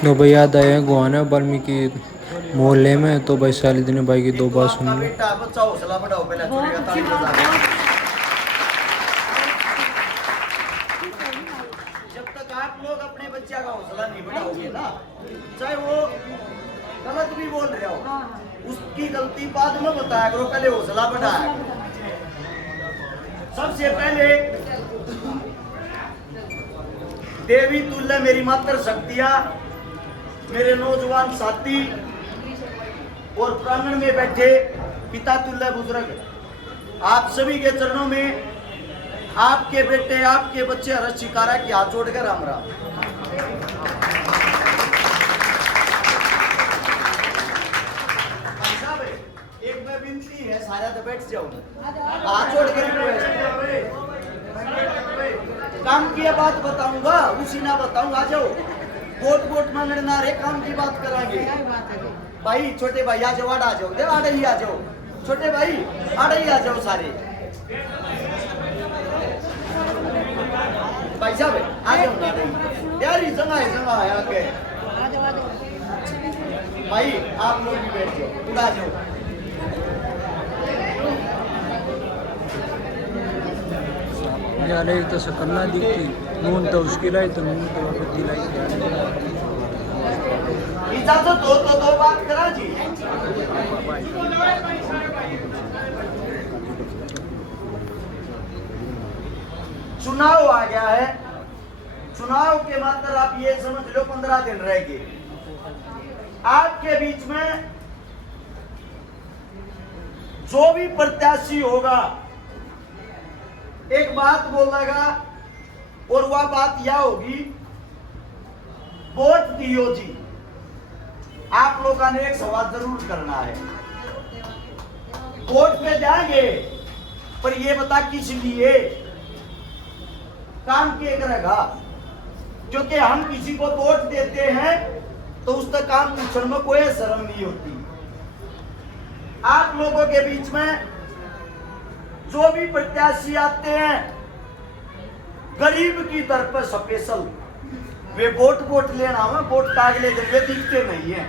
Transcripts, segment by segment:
तो भाई याद आया गुआना वाल्मीकि मोहल्ले में, तो भाई शालिदीन भाई की एक दो तो बात आपका सुन लो। बेटा बच्चा हौसला बढ़ाओ, पहले छोड़ेगा बहुत अच्छी ताली बात बजा है। के। जब तक आप लोग अपने बच्चे का हौसला नहीं बढ़ाओगे ना, चाहे वो गलत भी बोल रहे हो, उसकी गलती बाद में बताया करो, पहले हौसला बढ़ाया करो। सबसे पहले देवी तुल्य मेरी मातृ शक्तियां, मेरे नौजवान साथी और प्रांगण में बैठे पिता तुल्य बुजुर्ग, आप सभी के चरणों में आपके बेटे, आपके बच्चे हर्ष शिकारा की हाथ जोड़कर राम राम। एक में विनती है, सारा तो बैठ जाओ, हाथ जोड़ कर काम की बात बताऊंगा, उसी ना बताऊंगा। आ जाओ, वोट वोट मांगने ना रे, काम की बात करांगे। भाई छोटे भाई आ जाओ, आ जाओ, दे आड़े ही आ जाओ, छोटे भाई आड़े ही आ जाओ सारे। भाई साहब आ जाओ यार, ही जगह है, जगह है आके। भाई आप लोग भी बैठ जाओ, उड़ा जाओ। यार एक तो सकन्ना दिखती, नून तो उसकी लाई, तो नून तो बत्ती लाई। इजाजत हो तो दो बात करा जी। चुनाव आ गया है, चुनाव के मात्र आप ये समझ लो 15 दिन रह गए। आपके बीच में जो भी प्रत्याशी होगा एक बात बोलेगा, और वह बात यह होगी, वोट दियो जी। आप लोगों ने एक सवाल जरूर करना है, वोट पे जाएंगे पर ये बता किस लिए, काम क्या करेगा। क्योंकि हम किसी को वोट देते हैं तो उसका काम पूछने में कोई शर्म नहीं होती। आप लोगों के बीच में जो भी प्रत्याशी आते हैं, गरीब की तरफ पर स्पेशल वे वोट लेना है, वोट का अगले दिन वे दिखते नहीं है।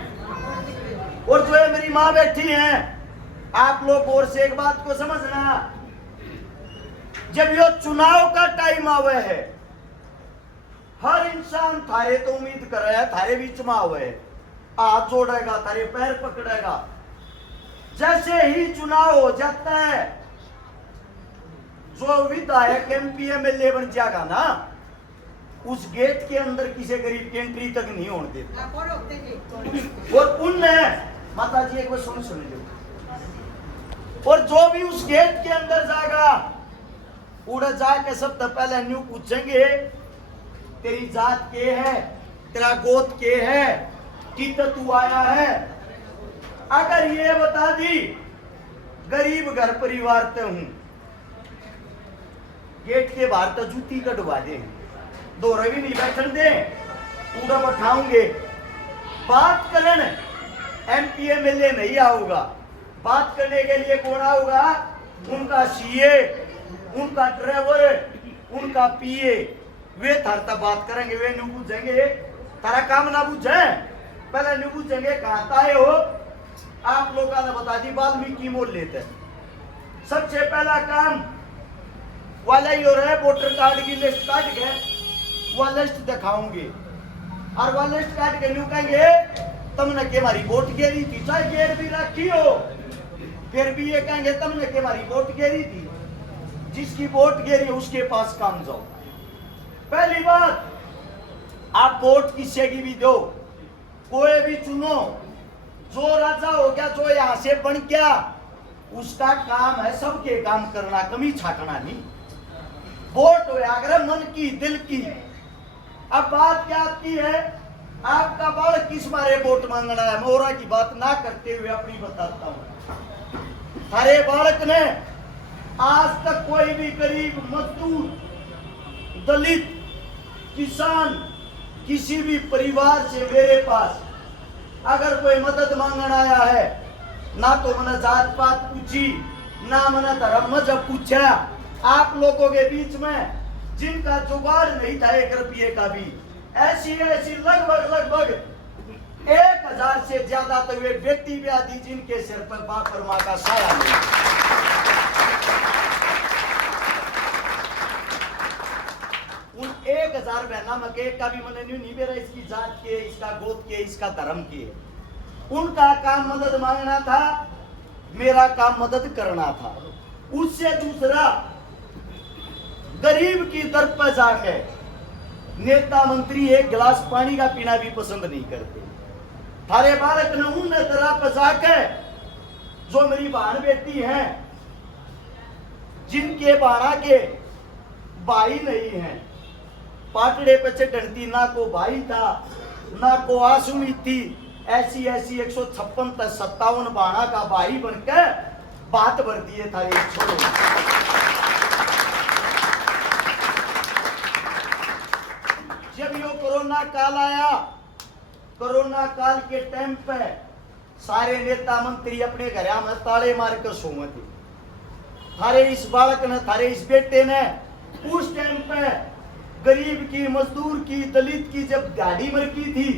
और जो है मेरी माँ बैठी हैं, आप लोग और से एक बात को समझना, जब ये चुनाव का टाइम आवे है, हर इंसान थारे तो उम्मीद कर रहा है, थारे बीच में आवे, हाथ जोड़ेगा, थारे पैर पकड़ेगा। जैसे ही चुनाव हो जाता है, जो विधायक एमपी एमएलए बन जाएगा ना, उस गेट के अंदर किसी गरीब की एंट्री तक नहीं होने देता। और पुण्य माता जी एक बार सुन लो, और जो भी उस गेट के अंदर जाएगा, उड़ जाके सबसे पहले न्यू पूछेंगे, तेरी जात के है, तेरा गोत के है, कि तू आया है। अगर ये बता दी गरीब घर परिवार से हूं, गेट के बाहर तो जूती कटवा दे, दो रवि नहीं बैठन दे, पूरा बैठाऊंगे। बात करने एमपी एमएलए नहीं आऊगा, बात करने के लिए कौन आऊगा, उनका सीए, उनका ड्राइवर, उनका पीए, वे थारता बात करेंगे। वे नहीं पूछेंगे तारा काम ना पूछे, पहले नहीं पूछेंगे कहां आए हो। आप लोगों ने बता दी वाल्मीकि मोल लेते, सबसे पहला काम वाला ही हो रहा है, वोटर कार्ड की लिस्ट काट के वह लिस्ट दिखाऊंगे, और वह लिस्ट काट के न्यू कहेंगे तुमने के हमारी वोट गिरी थी, चाहे गेर भी रखी हो, फिर भी ये कहेंगे तुमने के हमारी वोट गिरी थी। जिसकी वोट गिरी उसके पास काम जाओ। पहली बात, आप वोट किसी की भी दो, कोई भी चुनो, जो राजा हो गया, जो यहां से बन गया, उसका काम है सबके काम करना, कमी छाटना नहीं। वोट हो अगर मन की दिल की। अब बात क्या आती है, आपका बालक किस बारे वोट मांगना है, मोरा की बात ना करते हुए अपनी बताता हूं। हरे बालक ने आज तक कोई भी गरीब, मजदूर, दलित, किसान, किसी भी परिवार से मेरे पास अगर कोई मदद मांगने आया है, ना तो मैंने जात पात पूछी, ना मैंने धर्म मजहब पूछा। आप लोगों के बीच में जिनका जुगाड़ नहीं था 1 रुपये का भी, ऐसी लगभग ज्यादा तो वे बेटी भी आदि जिनके सिर पर बाप और माँ का साया नहीं। उन 1000 बहना में एक का भी मन नहीं मेरा इसकी जात के, इसका गोद के, इसका धर्म के। उनका काम मदद मांगना था, मेरा काम मदद करना था। उससे दूसरा, गरीब की दर पर जाके नेता मंत्री एक गिलास पानी का पीना भी पसंद नहीं करते। थारे बालक ने उन तरह पर जाके जो मेरी बहन बेटी है, जिनके बाड़ा के भाई नहीं है, पाटड़े पे चढ़ती ना को भाई था ना को आसुमी थी, ऐसी 156-57 बाणा का भाई बनकर बात भर दिए थारे छोड़ो। जब यो कोरोना काल आया, कोरोना काल के टाइम पे सारे नेता मंत्री अपने घर में ताले मार कर सोए थे। थारे इस बालक ने, थारे इस बेटे ने उस टाइम पे गरीब की, मजदूर की, दलित की जब गाड़ी मरकी थी,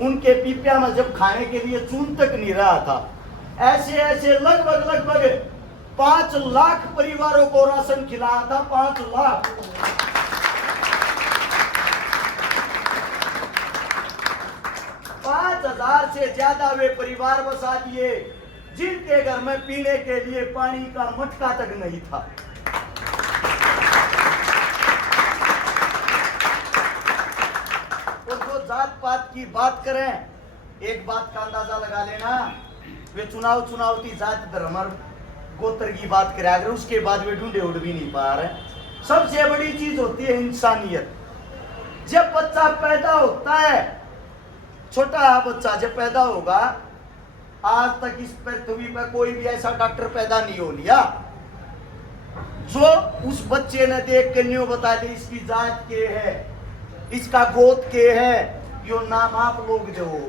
उनके पीपिया में जब खाने के लिए चून तक नहीं रहा था, ऐसे लगभग 5 लाख परिवारों को राशन खिलाया था। 5 लाख। 5000 से ज्यादा वे परिवार बसा दिए जिनके घर में पीने के लिए पानी का मटका तक नहीं था। और जो जात पात की बात करें, एक बात का अंदाजा लगा लेना, वे चुनाव की जात धर्म और गोत्र की बात करें, अगर उसके बाद वे ढूंढे उड़ भी नहीं पा रहे। सबसे बड़ी चीज होती है इंसानियत। जब बच्चा पैदा होता है, छोटा बच्चा जब पैदा होगा, आज तक इस पृथ्वी पर कोई भी ऐसा डॉक्टर पैदा नहीं हो लिया जो उस बच्चे ने देख के न्यू बता दे इसकी जात के है, इसका गोद के है, यो नाम आप लोग जो हो।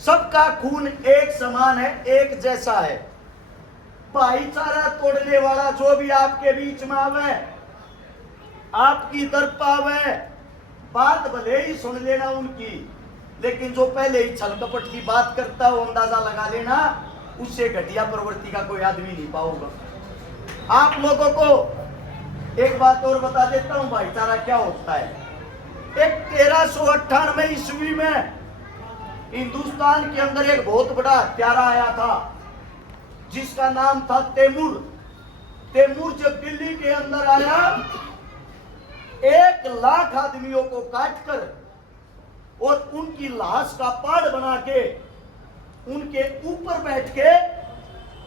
सबका खून एक समान है, एक जैसा है। भाईचारा तोड़ने वाला जो भी आपके बीच में आवे, आपकी तरफ आवे, बात भले ही सुन लेना उनकी, लेकिन जो पहले ही छल कपट की बात करता हो, अंदाजा लगा लेना उससे घटिया प्रवृत्ति का कोई आदमी नहीं पाओगा। आप लोगों को एक बात और बता देता हूं, भाईचारा क्या होता है। एक 1398 ईस्वी में हिंदुस्तान के अंदर एक बहुत बड़ा हत्यारा आया था जिसका नाम था तैमूर। तैमूर जब दिल्ली के अंदर आया, 1 लाख आदमियों को काटकर और उनकी लाश का पाड़ बना के उनके ऊपर बैठ के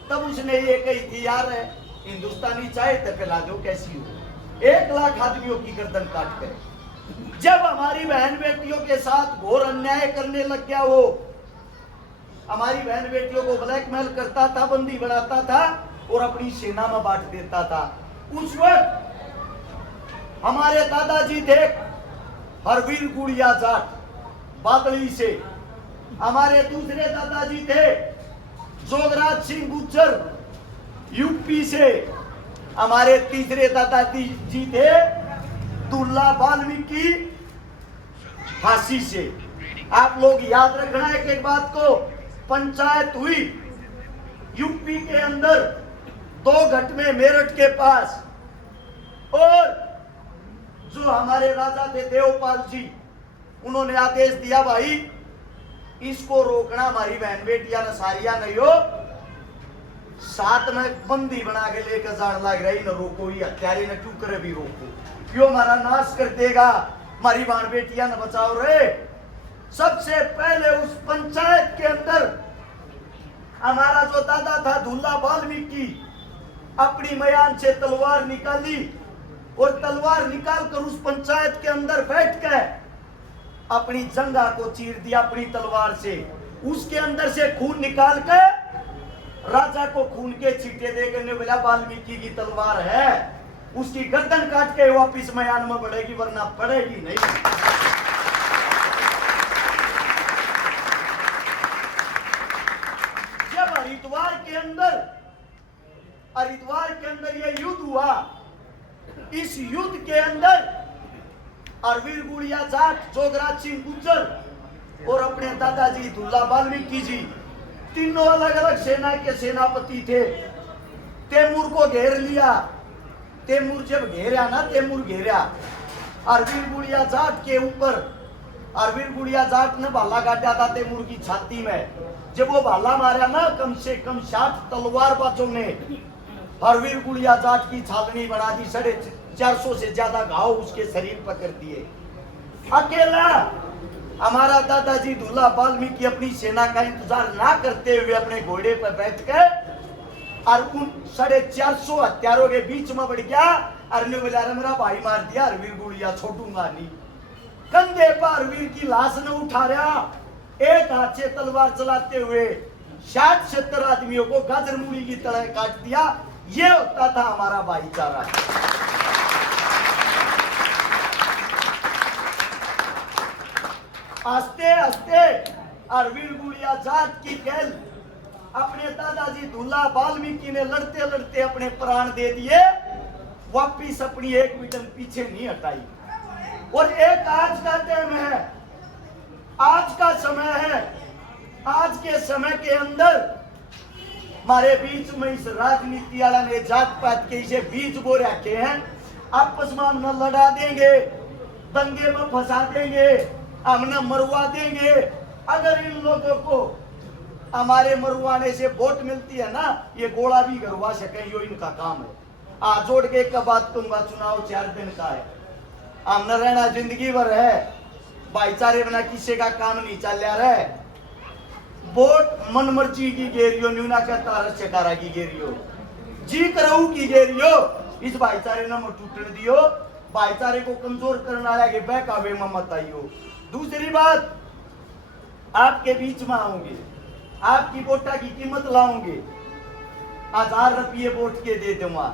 तब उसने ये कही थी, यार हिंदुस्तानी चाहे तो फैला दो कैसी हो। 1 लाख आदमियों की गर्दन काट कर जब हमारी बहन बेटियों के साथ घोर अन्याय करने लग गया, वो हमारी बहन बेटियों को ब्लैकमेल करता था, बंदी बनाता था और अपनी सेना में बांट देता था। उस वक्त हमारे दादाजी थे हरवीर गुड़िया जाट बादली से, हमारे दूसरे दादाजी थे जोगराज सिंह गुज्जर यूपी से, हमारे तीसरे दादाजी थे दुल्ला वाल्मीकि फांसी से। आप लोग याद रखना है कि एक बात को, पंचायत हुई यूपी के अंदर 2 घट में मेरठ के पास, और जो हमारे राजा थे देवपाल जी, उन्होंने आदेश दिया भाई इसको रोकना, हमारी बहन बेटियां नसारिया नहीं हो, साथ में बंदी बना के लेकर जान लग रही, न रोको, ये हत्यारे न क्यों करे भी रोको, क्यों हमारा नाश कर देगा, हमारी बहन बेटियां न बचाओ रे। सबसे पहले उस पंचायत के अंदर हमारा जो दादा था दुल्ला वाल्मीकि अपनी मयान से तलवार निकाली और तलवार निकालकर उस पंचायत के अंदर बैठ कर अपनी जंगा को चीर दिया अपनी तलवार से। उसके अंदर से खून निकाल कर राजा को खून के छींटे देकर बोला वाल्मीकि की तलवार है, उसकी गर्दन काट के वापिस मयान में बढ़ेगी वरना पड़ेगी नहीं। जब हरिद्वार के अंदर ये युद्ध हुआ, इस युद्ध के अंदर अरवीर गुड़िया जाट जोगराज सिंह गुज्जर और अपने दादाजी दुल्ला वाल्मीकि जी, तीनों अलग अलग सेना के सेनापति थे। तैमूर को घेर लिया। तैमूर जब घेरा ना, तैमूर घेरा अरविंद गुड़िया जाट के ऊपर। अरविंद गुड़िया जाट ने भाला काटा था तैमूर की छाती में। जब वो भाला मारा ना, कम से कम 60 तलवारबाजों ने अरविंद गुड़िया जाट की छालनी बना दी। 450 से ज्यादा घाव उसके शरीर पर कर दिए। अकेला हमारा दादाजी दुल्ला वाल्मीकि अपनी सेना का इंतजार ना करते हुए अपने घोड़े पर बैठ कर और उन 450 हत्यारों के बीच में बढ़ गया। अरने बोला, मेरा भाई मार दिया, अरवीर गुड़िया छोड़ूंगा नहीं। कंधे पर अरवीर की लाश ने उठा रहा, एक हाथ से तलवार चलाते हुए 60-70 आदमियों को गाजर मूली की तरह काट दिया। ये होता था हमारा भाईचारा। आस्ते आस्ते अरविंद गुड़िया जाट की खेल अपने दादाजी दुल्ला वाल्मीकि ने लड़ते लड़ते अपने प्राण दे दिए। वापिस अपनी एक मीटर पीछे नहीं हटाई। और एक आज का टाइम है, आज का समय है। आज के समय के अंदर हमारे बीच में इस राजनीति वाला ने जात पात के इसे बीज बो रखे हैं। आपस में हम न लड़ा देंगे, दंगे में फंसा देंगे, हमने मरवा देंगे। अगर इन लोगों को हमारे मरवाने से वोट मिलती है ना, ये गोला भी गरवा सके, यो इनका काम है। आज जोड़ के एक बात कहूंगा, चुनाव 4 दिन का है, हमने रहना जिंदगी भर है। भाईचारे बिना किसी का काम नहीं चल रहा है। वोट मन मर्जी की गेरियो, न्यूना कहता रस्यकारा की गेरियो, जी करऊ की गेरियो। इस भाईचारे ने मत टूटने दियो, भाईचारे को कमजोर करने वाला के बहकावे में मत आइयो। दूसरी बात, आपके बीच में आऊंगे, आपकी वोटा की कीमत लाऊंगे। 1000 रुपये वोट के दे दूंगा,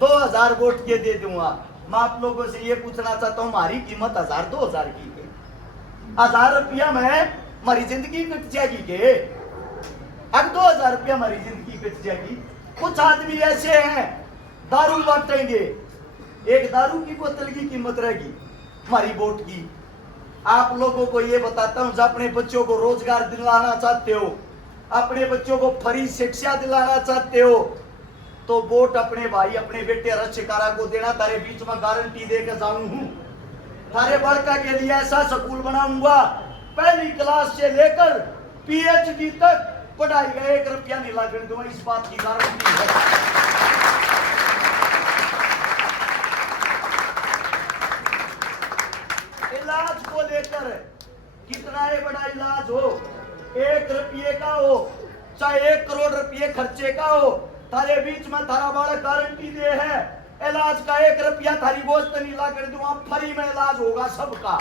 2000 वोट के दे दूंगा। मैं आप लोगों से ये पूछना चाहता हूँ, हमारी कीमत 1000-2000 की है। 1000 रुपया में हमारी जिंदगी कट जाएगी के? अब 2000 रुपया हमारी जिंदगी कट जाएगी। कुछ आदमी ऐसे हैं, दारू बांटेंगे, एक दारू की बोतल की कीमत रहेगी हमारी वोट की। आप लोगों को ये बताता हूँ, जब अपने बच्चों को रोजगार दिलाना चाहते हो, अपने बच्चों को फ्री शिक्षा दिलाना चाहते हो, तो वोट अपने भाई अपने बेटे रक्षकारा को देना। तारे बीच में गारंटी देकर जाऊं हूं, थारे बड़का के लिए ऐसा स्कूल बनाऊंगा, पहली क्लास से लेकर PhD तक पढ़ाई का 1 रुपया नहीं लागने दूंगा। इस बात की गारंटी है। इलाज को लेकर कितना ही बड़ा इलाज हो, 1 रुपये का हो चाहे 1 करोड़ रुपये खर्चे का हो, थारे बीच में थारा बालक गारंटी दे है, इलाज का 1 रुपया थारी गोश्त नहीं ला कर दूंगा, फ्री में इलाज होगा सबका।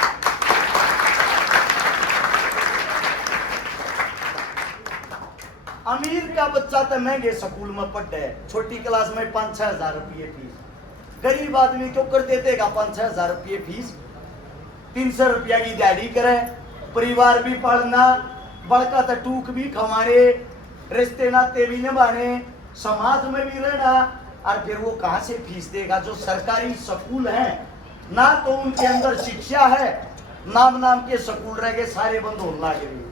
अमीर का बच्चा तो महंगे स्कूल में पढ़ता है, छोटी क्लास में 5-6 हजार रुपये फीस। गरीब आदमी क्यों कर देगा 5-6 हजार रुपये फीस? 300 रुपया की दिहाड़ी करे, परिवार भी पालना, बड़का तो टूक भी खवाने, रिश्ते नाते भी निभाने, समाज में भी रहना, और फिर वो कहां से फीस देगा? जो सरकारी स्कूल है ना, तो उनके अंदर शिक्षा है, नाम के स्कूल रह गए, सारे बंद होने लगे।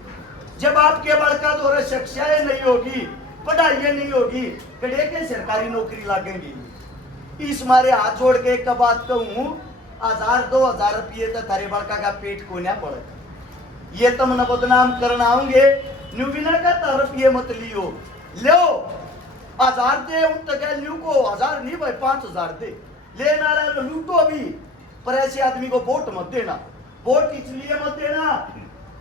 जब आपके बड़का तो शिक्षा नहीं होगी, पढ़ाई नहीं होगी, कड़े के सरकारी नौकरी लगेंगी। इस मारे हाथ जोड़ के एक बात कहूं, 1000-2000 रुपये तो थारे बड़का का पेट को ना पड़े। ये तुमने बदनाम करना आऊंगे, न्यू बिना का रुपये मत लियो, लो 1000 दे, उन तक न्यू को 1000 नहीं भाई 5000 दे, लेना रहे लूटो भी, पर ऐसे आदमी को वोट मत देना। वोट इसलिए मत देना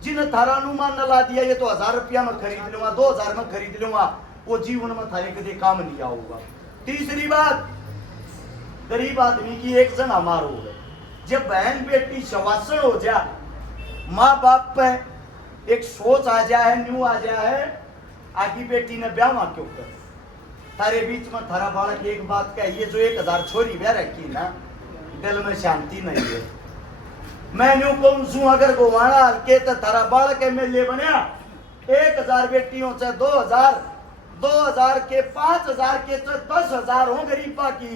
जिन्हें थारा अनुमान न ला दिया, ये तो 1000 रुपया में खरीद लूंगा, 2000 में खरीद लूंगा, वो जीवन में थारे कदे काम नहीं आऊंगा। तीसरी बात, गरीब आदमी की एक जना मारो है, जब बहन बेटी शवासन हो जा, माँ बाप पे एक सोच आ जाए, न्यू आ जाए, आगे बेटी ने ब्याह क्यों कर? थारे बीच में थारा बालक एक बात का, ये जो 1000 छोरी ब्याह रखी ना, दिल में शांति नहीं है। मैं न्यू कौन सू, अगर गोवाना हल्के तो थारा बालक MLA बनया, 1000 बेटियों से 2000 के 5000 के 10,000 हो गरीबा की,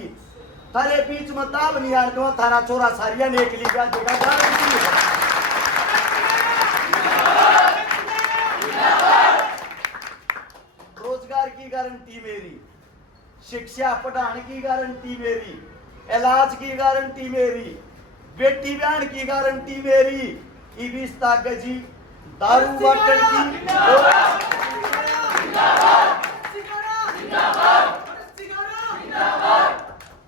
थारे बीच में ताब नहीं आने दो, थारा चोरा सारिया ने एक लिया जगह गारंटी है। शिक्षा पढ़ाने की गारंटी मेरी, इलाज की गारंटी मेरी, बेटी बहन की गारंटी मेरी, इबिस ताकजी दारू बाटन की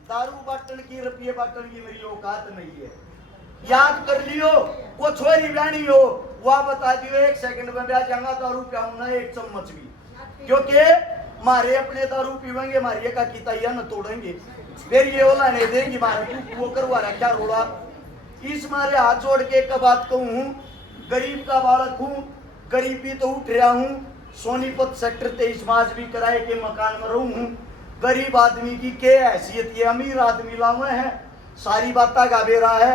दारू बाटन की रुपये बाटन की मेरी औकात नहीं है। याद कर लियो, वो छोरी बहनी हो वह बता दियो 1 सेकंड में ब्याह जाऊंगा दारू पियाऊं ना 1 चम्मच भी, क्योंकि मारे अपने दारू पीवेंगे मारिए का किताइया न तोड़ेंगे, फिर ये ओला नहीं देंगे मारे तू वो करवा रहा क्या रोड़ा। इस मारे हाथ जोड़ के एक बात कहूं, गरीब का बालक हूं, गरीबी तो उठ रहा हूं, सोनीपत सेक्टर 23 माज भी किराए के मकान में रहूं हूं। गरीब आदमी की क्या हैसियत, ये अमीर आदमी लावे है सारी बात गावे रहा है।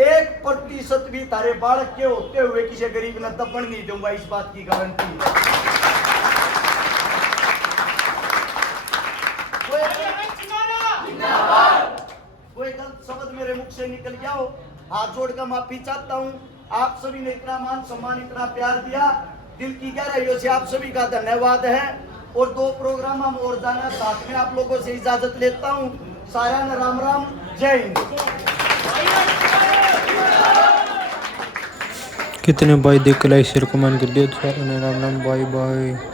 1% भी तारे बालक के होते हुए किसी गरीब ने दबन नहीं दूंगा, इस बात की गारंटी है। कोई गलत शब्द मेरे मुख से निकल गया हो, हाथ जोड़ कर माफी चाहता हूँ। आप सभी ने इतना मान सम्मान इतना प्यार दिया, दिल की गहराइयों से आप सभी का धन्यवाद है। और 2 प्रोग्राम हम और जाना साथ में आप लोगों से इजाजत लेता हूँ। सारा ने राम राम, जय हिंद। कितने भाई देख लाइक शेयर कमेंट कर दिया, सारा ने राम राम, बाय बाय।